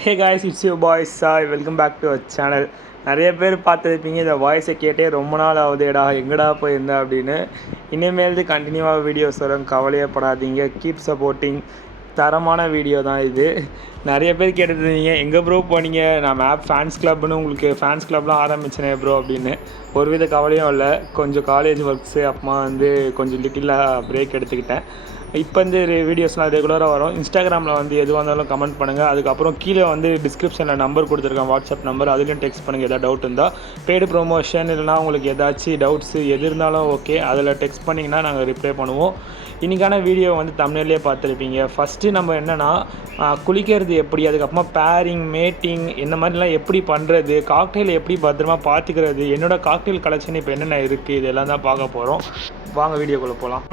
Hey guys, it's your boy Sai. Welcome back to our channel. நிறைய பேர் பார்த்துருப்பீங்க இந்த வாய்ஸை கேட்டே ரொம்ப நாள் ஆகுதுடா எங்கடா போயிருந்தேன் அப்படின்னு. இனிமேல் கண்டினியூவாக வீடியோஸ் வரும், கவலையப்படாதீங்க. Keep supporting. தரமான வீடியோ தான் இது. நிறைய பேர் கேட்டுருந்தீங்க எங்கே ப்ரோ போனீங்க, நான் ஆப் ஃபேன்ஸ் கிளப்னு உங்களுக்கு ஃபேன்ஸ் கிளப்லாம் ஆரம்பிச்சேனே ப்ரோ அப்படின்னு. ஒருவித கவலையும் இல்லை, கொஞ்சம் காலேஜ் ஒர்க்ஸு அப்புறமா கொஞ்சம் லிட்டிலாக பிரேக் எடுத்துக்கிட்டேன். இப்போ வீடியோஸ்லாம் ரெகுலராக வரும். இன்ஸ்டாகிராமில் எதுவாக இருந்தாலும் கமெண்ட் பண்ணுங்கள். அதுக்கப்புறம் கீழே டிஸ்கிரிப்ஷனில் நம்பர் கொடுத்துருக்கேன், வாட்ஸ்அப் நம்பர், அதுலேயும் டெக்ஸ்ட் பண்ணுங்கள். எதாவது டவுட் இருந்தால், பெய்டு ப்ரொமோஷன் இல்லைனா உங்களுக்கு ஏதாச்சும் டவுட்ஸு எது இருந்தாலும் ஓகே, அதில் டெக்ஸ்ட் பண்ணிங்கன்னா நாங்கள் ரிப்ளை பண்ணுவோம். இன்றைக்கான வீடியோ தமிழ்லேயே பார்த்துருப்பீங்க. ஃபஸ்ட்டு நம்ம என்னென்னா குளிக்கிறது எப்படி, அதுக்கப்புறமா பேரிங் மேட்டிங் இந்த மாதிரிலாம் எப்படி பண்ணுறது, காக்டெயில் எப்படி பத்திரமா பார்த்துக்கிறது, என்னோடய காக்டெயில் கலெக்ஷன் இப்போ என்னென்ன இருக்குது, இதெல்லாம் தான் பார்க்க போகிறோம். வாங்க வீடியோக்குள்ளே போகலாம்.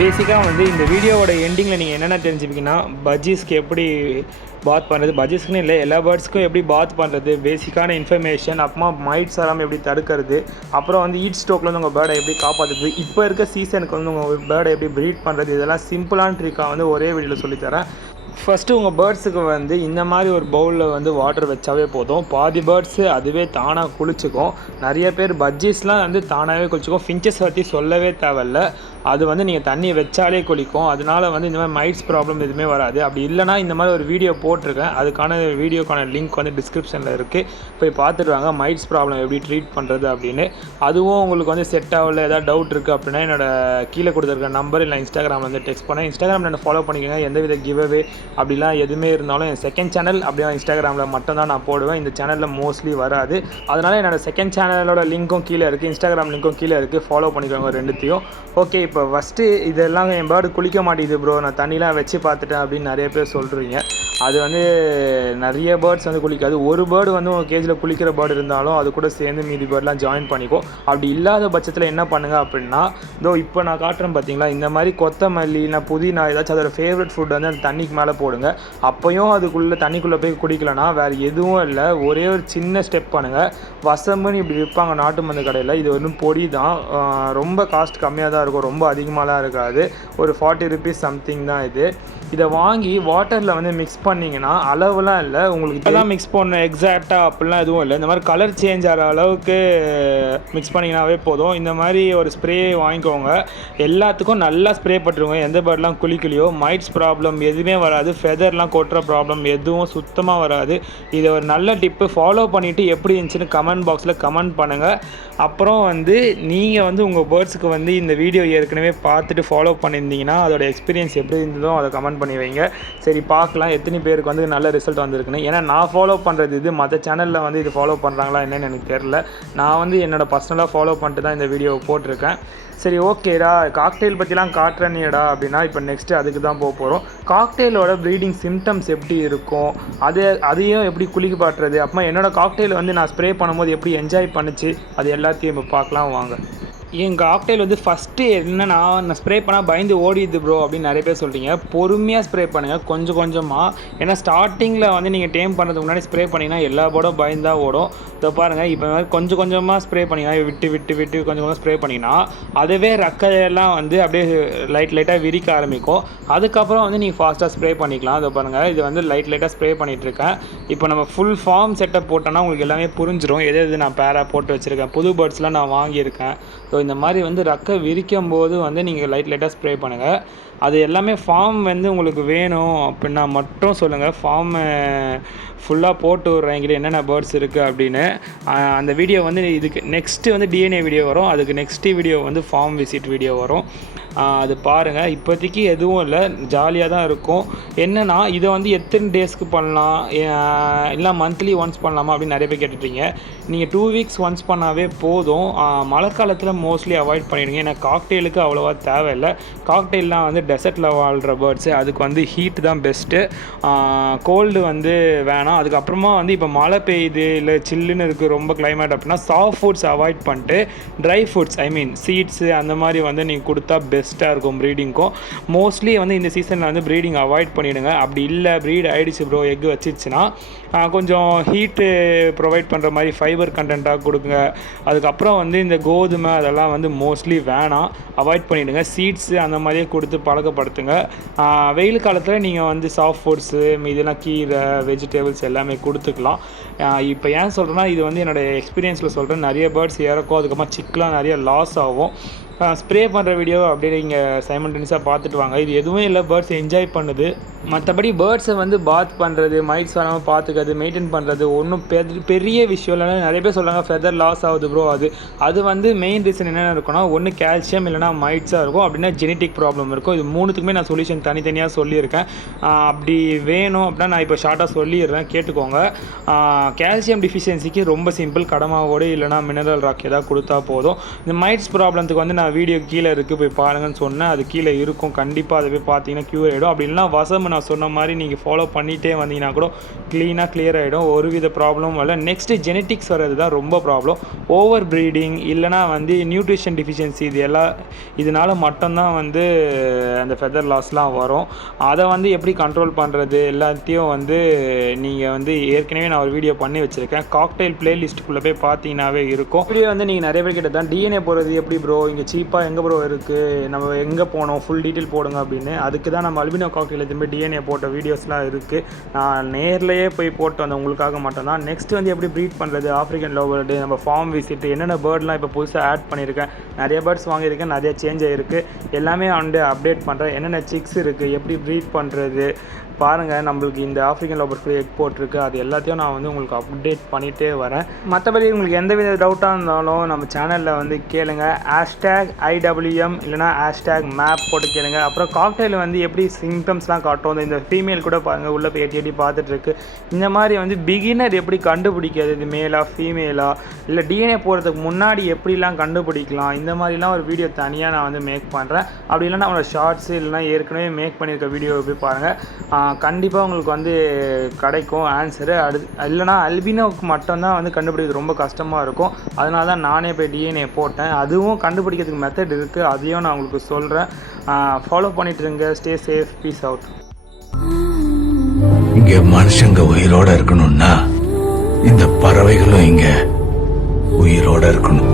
பேசிக்காக இந்த வீடியோவோட எண்டிங்கில் நீங்கள் என்னென்ன தெரிஞ்சுப்பீங்கன்னா, பஜ்ஜீஸ்க்கு எப்படி பாத் பண்ணுறது, பஜ்ஜீஸ்க்குன்னு இல்லை எல்லா பேர்ட்ஸ்க்கும் எப்படி பாத் பண்ணுறது, பேசிக்கான இன்ஃபர்மேஷன், அப்புறமா மைட்ஸ் வராமல் எப்படி தடுக்கிறது, அப்புறம் ஹீட் ஸ்ட்ரோக்லேருந்து உங்கள் பேர்டை எப்படி காப்பாற்றுறது, இப்போ இருக்க சீசனுக்கு உங்கள் பேர்டை எப்படி ப்ரீட் பண்ணுறது, இதெல்லாம் சிம்பிளான ட்ரிக்காக ஒரே வீடியோவில் சொல்லித்தரேன். ஃபஸ்ட்டு உங்கள் பேர்ட்ஸுக்கு இந்த மாதிரி ஒரு பவுலில் வாட்டர் வச்சாவே போதும். பாதி பேர்ட்ஸு அதுவே தானாக குளிச்சுக்கும். நிறைய பேர் பஜ்ஜீஸ்லாம் தானாகவே குளிச்சுக்கும். ஃபின்ச்சஸ் பற்றி சொல்லவே தேவையில்ல, அது நீங்கள் தண்ணி வச்சாலே குளிக்கும். அதனால் இந்த மாதிரி மைட்ஸ் ப்ராப்ளம் எதுவுமே வராது. அப்படி இல்லைனா இந்த மாதிரி ஒரு வீடியோ போட்டிருக்கேன், அதுக்கான வீடியோக்கான லிங்க் டிஸ்கிரிப்ஷனில் இருக்குது, போய் பார்த்துட்டு வாங்க. மைட்ஸ் ப்ராப்ளம் எப்படி ட்ரீட் பண்ணுறது அப்படின்னு. அதுவும் உங்களுக்கு செட் ஆகல, ஏதாவது டவுட் இருக்குது அப்படின்னா என்னோடய கீழே கொடுத்துருக்க நம்பர் இல்லை இன்ஸ்டாகிராமில் டெக்ஸ்ட் பண்ணேன். இன்ஸ்டாகிராமில் என்ன ஃபாலோ பண்ணிக்கோங்க. எந்தவித கிவ்அவே அப்படிலாம் எதுவுமே இருந்தாலும் என் செகண்ட் சேனல் அப்படியே இன்ஸ்டாகிராமில் மட்டும்தான் நான் போடுவேன். இந்த சேனலில் மோஸ்ட்லி வராது. அதனால் என்னோடய செகண்ட் சேனலோட லிங்க்கும் கீழே இருக்குது, இன்ஸ்டாகிராம் லிங்க்கும் கீழே இருக்குது, ஃபாலோ பண்ணிக்கோங்க ரெண்டுத்தையும். ஓகே, இப்போ ஃபஸ்ட்டு இதெல்லாம் என் பேர்டு குளிக்க மாட்டேங்குது ப்ரோ, நான் தண்ணிலாம் வச்சு பார்த்துட்டேன் அப்படின்னு நிறைய பேர் சொல்கிறீங்க. அது நிறைய பேர்ட்ஸ் குளிக்காது. ஒரு பேர்டு உங்கள் கேஜில் குளிக்கிற பேர்டு இருந்தாலும் அது கூட சேர்ந்து மீதி பேர்டெலாம் ஜாயின் பண்ணிக்கும். அப்படி இல்லாத பட்சத்தில் என்ன பண்ணுங்கள் அப்படின்னா, இப்போ நான் காட்டுறேன் பார்த்தீங்களா, இந்த மாதிரி கொத்தமல்லி இல்லை புதினா ஏதாச்சும் அதோட ஃபேவரட் ஃபுட் அந்த தண்ணிக்கு மேலே போடுங்க. அப்போயும் அதுக்குள்ளே தண்ணிக்குள்ளே போய் குடிக்கலனா வேறு எதுவும் இல்லை, ஒரே ஒரு சின்ன ஸ்டெப் பண்ணுங்கள். வசம்புன்னு இப்படி விற்பாங்க நாட்டு மருந்து கடையில், இது பொடி தான், ரொம்ப காஸ்ட் கம்மியாக தான் இருக்கும், ரொம்ப அதிகமாகலாம் இருக்காது, ஒரு 40 rupees சம்திங் தான் இது. இதை வாங்கி வாட்டரில் மிக்ஸ் பண்ணிங்கன்னா, அளவுலாம் இல்லை, உங்களுக்கு இதெல்லாம் மிக்ஸ் பண்ண எக்ஸாக்டாக அப்படிலாம் எதுவும் இல்லை. இந்த மாதிரி கலர் சேஞ்ச் ஆகிற அளவுக்கு மிக்ஸ் பண்ணிங்கனாவே போதும். இந்த மாதிரி ஒரு ஸ்ப்ரே வாங்கிக்கோங்க, எல்லாத்துக்கும் நல்லா ஸ்ப்ரே பண்ணிருங்க. எந்த பேர்ட்லாம் குளிக்கலையோ மைட்ஸ் ப்ராப்ளம் எதுவுமே வராது, ஃபெதர்லாம் கொட்டுற ப்ராப்ளம் எதுவும் சுத்தமாக வராது. இதை ஒரு நல்ல டிப்பு, ஃபாலோ பண்ணிவிட்டு எப்படி இருந்துச்சுன்னு கமெண்ட் பாக்ஸில் கமெண்ட் பண்ணுங்கள். அப்புறம் நீங்கள் உங்கள் பேர்ட்ஸுக்கு இந்த வீடியோ ஏற்கனவே பார்த்துட்டு ஃபாலோ பண்ணியிருந்தீங்கன்னா அதோட எக்ஸ்பீரியன்ஸ் எப்படி இருந்ததோ அதை கமெண்ட் பண்ணி வைங்க. சரி, பார்க்கலாம் எத்தனை பேருக்கு நல்ல ரிசல்ட் வந்திருக்குன்னு. ஏன்னா நான் ஃபாலோ பண்ணுறது இது, மற்ற சேனலில் இது ஃபாலோ பண்ணுறாங்களா என்னன்னு எனக்கு தெரில. நான் என்னோடய பர்சனலாக ஃபாலோ பண்ணிட்டு தான் இந்த வீடியோவை போட்டிருக்கேன். சரி, ஓகேடா, காக்டெயில் பற்றிலாம் காட்டுறேன்னியடா அப்படின்னா இப்போ நெக்ஸ்ட்டு அதுக்கு தான் போக போகிறோம். காக்டெயிலோட ப்ரீடிங் சிம்டம்ஸ் எப்படி இருக்கும், அதையும் எப்படி குளிக்க பாட்டுறது, அப்புறமா என்னோடய காக்டெயில் நான் ஸ்ப்ரே பண்ணும்போது எப்படி என்ஜாய் பண்ணிச்சு, அது எல்லாத்தையும் இப்போ பார்க்கலாம் வாங்க. என் காக்டெயில் ஃபஸ்ட்டு என்னென்னா, நான் ஸ்ப்ரே பண்ணால் பயந்து ஓடிடுது ப்ரோ அப்படின்னு நிறைய பேர் சொல்கிறீங்க. பொறுமையாக ஸ்ப்ரே பண்ணுங்கள், கொஞ்சம் கொஞ்சமாக. ஏன்னா ஸ்டார்டிங்கில் நீங்கள் டேம் பண்ணுறதுக்கு முன்னாடி ஸ்ப்ரே பண்ணிங்கன்னா எல்லா போர்டும் பயந்தாக ஓடும். இதை பாருங்கள், இப்போ கொஞ்சம் கொஞ்சமாக ஸ்ப்ரே பண்ணிங்கன்னா, விட்டு விட்டு விட்டு கொஞ்சம் கொஞ்சம் ஸ்ப்ரே பண்ணிங்கன்னா அதுவே ரக்கையெல்லாம் அப்படியே லைட்டாக விரிக்க ஆரம்பிக்கும். அதுக்கப்புறம் நீங்கள் ஃபாஸ்ட்டாக ஸ்ப்ரே பண்ணிக்கலாம். அதை பாருங்கள், இது லைட்டாக ஸ்ப்ரே பண்ணிகிட்ருக்கேன். இப்போ நம்ம ஃபுல் ஃபார்ம் செட்டப் போட்டோன்னா உங்களுக்கு எல்லாமே புரிஞ்சிடும், எது நான் பேராக போட்டு வச்சுருக்கேன். புது பேர்ட்ஸ்லாம் நான் வாங்கியிருக்கேன். ஸோ இந்த மாதிரி ரக்கை விரிக்கும் போது நீங்கள் லைட்டாக ஸ்ப்ரே பண்ணுங்கள். அது எல்லாமே ஃபார்ம் உங்களுக்கு வேணும் அப்படின்னா மட்டும் சொல்லுங்கள், ஃபார்மை ஃபுல்லாக போட்டு விட்றேன் என்கிட்ட என்னென்ன பேர்ட்ஸ் இருக்குது அப்படின்னு. அந்த வீடியோ இதுக்கு நெக்ஸ்ட்டு டிஎன்ஏ வீடியோ வரும், அதுக்கு next video farm visit video வரும், அது பாருங்கள். இப்போதைக்கு எதுவும் இல்லை, ஜாலியாக தான் இருக்கும். என்னென்னா இதை எத்தனை டேஸ்க்கு பண்ணலாம், இல்லை மந்த்லி ஒன்ஸ் பண்ணலாமா அப்படின்னு நிறைய பேர் கேட்டுட்டீங்க. நீங்கள் 2 weeks ஒன்ஸ் பண்ணாவே போதும். மழை காலத்தில் மோஸ்ட்லி அவாய்ட் பண்ணிவிடுங்க, ஏன்னா காக்டெயிலுக்கு அவ்வளோவா தேவையில்லை. காக்டெயில்லாம் டெசர்ட்டில் வாழ்கிற பேர்ட்ஸு, அதுக்கு ஹீட் தான் பெஸ்ட்டு. கோல்டு வேணாம். அதுக்கப்புறமா வந்து இப்போ மழை பெய்யுது இல்லை சில்லுன்னு இருக்குது ரொம்ப கிளைமேட் அப்படின்னா சாஃப்ட் ஃபுட்ஸ் அவாய்ட் பண்ணிட்டு ட்ரை ஃபுட்ஸ் சீட்ஸு அந்த மாதிரி வந்து நீங்கள் கொடுத்தா பெஸ்ட்டாக இருக்கும் ப்ரீடிங்க்கும். மோஸ்ட்லி வந்து இந்த சீசனில் வந்து ப்ரீடிங் அவாய்ட் பண்ணிவிடுங்க. அப்படி இல்லை ப்ரீட் ஆகிடுச்சு ப்ரோ எக் வச்சிச்சுன்னா கொஞ்சம் ஹீட்டு ப்ரொவைட் பண்ணுற மாதிரி ஃபைபர் கண்டென்ட்டாக கொடுங்க. அதுக்கப்புறம் வந்து இந்த கோதுமை அதெல்லாம் வந்து மோஸ்ட்லி வேணாம், அவாய்ட் பண்ணிவிடுங்க. சீட்ஸு அந்த மாதிரியே கொடுத்து பழக்கப்படுத்துங்க. வெயில் காலத்தில் நீங்கள் வந்து சாஃப்ட் ஃபுட்ஸு இதெல்லாம் கீரை வெஜிடபிள்ஸ் எல்லாமே கொடுத்துக்கலாம். இப்போ ஏன் சொல்கிறேன்னா இது வந்து என்னோடய எக்ஸ்பீரியன்ஸில் சொல்கிறேன். நிறைய பேர்ட்ஸ் இறக்கும், அதுக்கப்புறமா சிக்கெலாம் நிறைய லாஸ் ஆகும். ஸ்ப்ரே பண்ணுற வீடியோ அப்படியே நீங்கள் சைமல்டேனியஸாக பார்த்துட்டு வாங்க. இது எதுவும் இல்லை, பேர்ட்ஸ் என்ஜாய் பண்ணுது. மற்றபடி பேர்ட்ஸை வந்து பாத் பண்ணுறது, மைட்ஸ் வராமல் பார்த்துக்கிறது, மெயின்டைன் பண்ணுறது ஒன்றும் பெரிய விஷயம் இல்லைனா நிறைய பேர் சொல்கிறாங்க ஃபெதர் லாஸ் ஆகுது ப்ரோ. அது வந்து மெயின் ரீசன் என்னென்ன இருக்குன்னா, ஒன்று கால்சியம் இல்லைனா மைட்ஸாக இருக்கும், அப்படின்னா ஜெனட்டிக் ப்ராப்ளம் இருக்கும். இது மூணுத்துக்குமே நான் சொல்யூஷன் தனித்தனியாக சொல்லியிருக்கேன். அப்படி வேணும் அப்படின்னா நான் இப்போ ஷார்ட்டாக சொல்லிடுறேன், கேட்டுக்கோங்க. கால்சியம் டிஃபிஷியன்சிக்கு ரொம்ப சிம்பிள், கடமாவோடு இல்லைனா மினரல் ராக் ஏதாவது கொடுத்தா போதும். இந்த மைட்ஸ் ப்ராப்ளத்துக்கு வந்து நான் வீடியோ கீழே இருக்குது போய் பாருங்கன்னு சொன்னேன், அது கீழே இருக்கும், கண்டிப்பாக அதை போய் பார்த்தீங்கன்னா க்யூர் ஆகிடும். அப்படி இல்லைனா வசம் நான் சொன்ன மாதிரி நீங்கள் ஃபாலோ பண்ணிகிட்டே வந்தீங்கன்னா கூட கிளியர் ஆகிடும், ஒருவித ப்ராப்ளமும் இல்லை. நெக்ஸ்ட்டு ஜெனட்டிக்ஸ் வர்றது தான் ரொம்ப ப்ராப்ளம். ஓவர் ப்ரீடிங் இல்லைனா வந்து நியூட்ரிஷன் டிஃபிஷியன்சி இதனால் மட்டும்தான் வந்து அந்த ஃபெதர் லாஸ்லாம் வரும். அதை வந்து எப்படி கண்ட்ரோல் பண்ணுறது எல்லாத்தையும் வந்து நீங்கள் வந்து ஏற்கனவே நான் ஒரு வீடியோ பண்ணி வச்சுருக்கேன், காக்டெயில் பிளேலிஸ்ட்டுக்குள்ளே போய் பார்த்தீங்கன்னாவே இருக்கும். வீடியோ வந்து நீங்கள் நிறைய பேர் கிட்ட தான் டிஎன்ஏ போடுறது எப்படி ப்ரோ, இங்கே சீப்பாக எங்கே ப்ரோ இருக்குது, நம்ம எங்கே போனோம், ஃபுல் டீட்டெயில் போடுங்க அப்படின்னு. அதுக்கு தான் நம்ம அல்பினோ காக்டெயில் திரும்பி டிஎன்ஏ போட்ட வீடியோஸ்லாம் இருக்குது. நான் நேர்லேயே போய் போட்டு வந்தேன் உங்களுக்காக மட்டும்தான். நெக்ஸ்ட் வந்து எப்படி ப்ரீட் பண்ணுறது, ஆஃப்ரிக்கன் லவ் பேர்டு, நம்ம ஃபார்ம் விசிட், என்னென்ன பேர்ட்லாம் இப்போ புதுசாக ஆட் பண்ணியிருக்கேன், நிறைய பேர்ட்ஸ் வாங்கியிருக்கேன், நிறைய சேஞ்ச் ஆகிருக்கு, எல்லாமே வந்து அப்டேட் பண்ணுறேன். என்னென்ன சிக்ஸ் இருக்குது, எப்படி ப்ரீட் பண்ணுறது பாருங்கள். நம்மளுக்கு இந்த ஆஃப்ரிக்கன் லவ் பேர்ட் எக் போட்டிருக்கு, அது எல்லாத்தையும் நான் வந்து உங்களுக்கு அப்டேட் பண்ணிகிட்டே வரேன். மற்றபடி உங்களுக்கு எந்த வித டவுட்டாக இருந்தாலும் நம்ம சேனலில் வந்து கேளுங்க. #IWM இல்லைனா #map போட்டு கேளுங்க. அப்புறம் காக்டெயில் வந்து எப்படி சிம்டம்ஸ்லாம் காட்டும், இந்த ஃபீமேல் கூட பாருங்கள் உள்ளே போய் எட்டி பார்த்துட்ருக்கு. இந்த மாதிரி வந்து பிகினர் எப்படி கண்டுபிடிக்கிறது, இது மேலா ஃபீமேலா, இல்லை டிஎன்ஏ போகிறதுக்கு முன்னாடி எப்படிலாம் கண்டுபிடிக்கலாம், இந்த மாதிரிலாம் ஒரு வீடியோ தனியாக நான் வந்து மேக் பண்ணுறேன். அப்படி இல்லைனா நம்மளோட ஷார்ட்ஸு இல்லைனா ஏற்கனவே மேக் பண்ணியிருக்க வீடியோவை போய் பாருங்கள், கண்டிப்பாக உங்களுக்கு வந்து கிடைக்கும் ஆன்சரு. இல்லைனா அல்பினோவுக்கு மட்டும்தான் வந்து கண்டுபிடிக்கிறது ரொம்ப கஷ்டமாக இருக்கும். அதனால தான் நானே போய் டிஎன்ஏ போட்டேன். அதுவும் கண்டுபிடிக்கிறதுக்கு மெத்தட் இருக்குது, அதையும் நான் உங்களுக்கு சொல்கிறேன். ஃபாலோ பண்ணிட்டு இருங்க. Stay safe, peace out. இங்கே மனுஷங்க உயிரோட இருக்கணும்னா இந்த பறவைகளும் இங்கே உயிரோட இருக்கணும்.